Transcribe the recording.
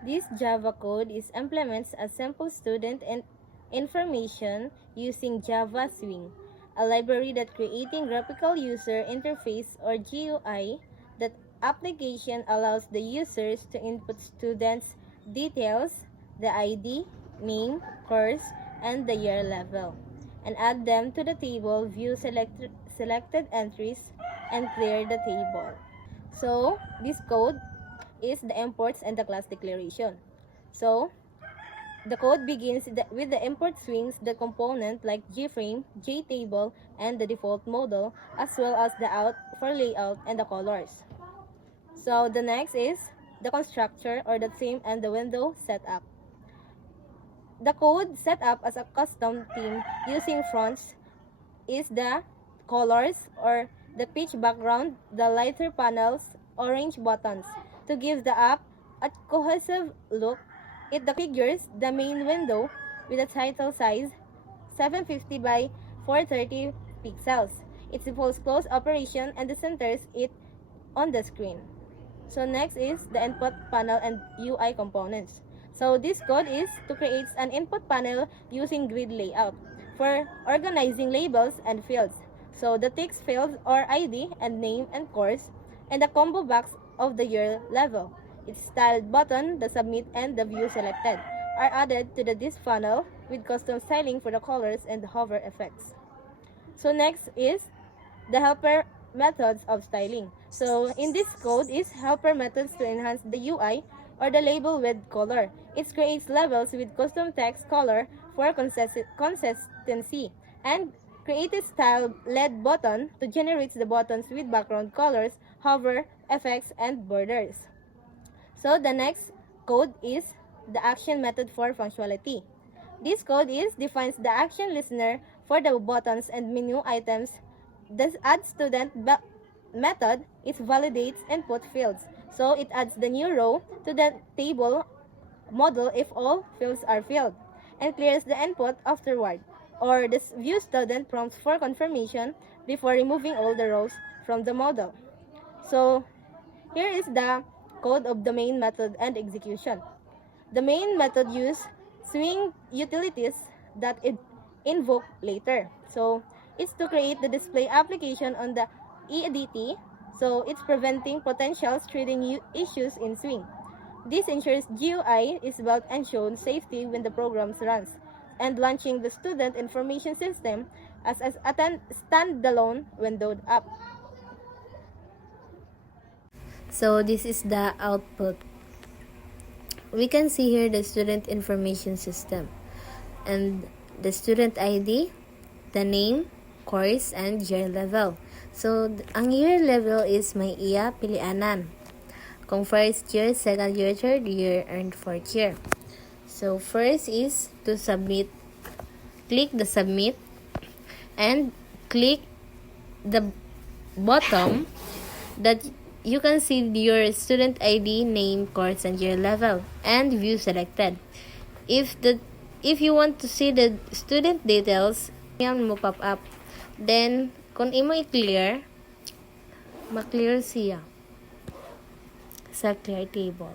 This Java code implements a simple student information using Java Swing, a library that creating graphical user interface or GUI. That application allows the users to input students' details, the ID, name, course, and the year level, and add them to the table, view selected entries, and clear the table. So, this code is the imports and the class declaration. So, the code begins with the import swings, the component like GFrame, JTable, and the default model, as well as the out for layout and the colors. So, the next is the constructor or the theme and the window setup. The code set up as a custom theme using fonts is the colors or the pitch background, the lighter panels, orange buttons to give the app a cohesive look. It configures the main window with a title size 750 by 430 pixels. It supports close operation and centers it on the screen. So next is the input panel and UI components. So this code is to create an input panel using grid layout for organizing labels and fields. So the text fields or ID and name and course, and the combo box of the year level. Its styled button, the submit and the view selected are added to this funnel with custom styling for the colors and the hover effects. So next is the helper methods of styling. So in this code is helper methods to enhance the UI or the label with color. It creates levels with custom text color for consistency and creates style LED button to generate the buttons with background colors, hover effects, and borders. So the next code is the action method for functionality. This code defines the action listener for the buttons and menu items. This add student method validates input fields. So it adds the new row to the table model if all fields are filled and clears the input afterward, or the view student prompts for confirmation before removing all the rows from the model. So here is the code of the main method and execution. The main method uses swing utilities that it invoke later. So it's to create the display application on the EDT. So it's preventing potential threading issues in Swing. This ensures GUI is built and shown safety when the program runs, and launching the student information system as a standalone windowed app. So this is the output. We can see here the student information system and the student ID, the name, course, and year level. So, ang year level is may iya pilianan. Kung first year, second year, third year, and fourth year. So, first is to submit. Click the submit and click the bottom that you can see your student ID, name, course, and year level, and view selected. If you want to see the student details, yan mo pop up. Then, kung imo i-clear, ma-clear siya sa clear table.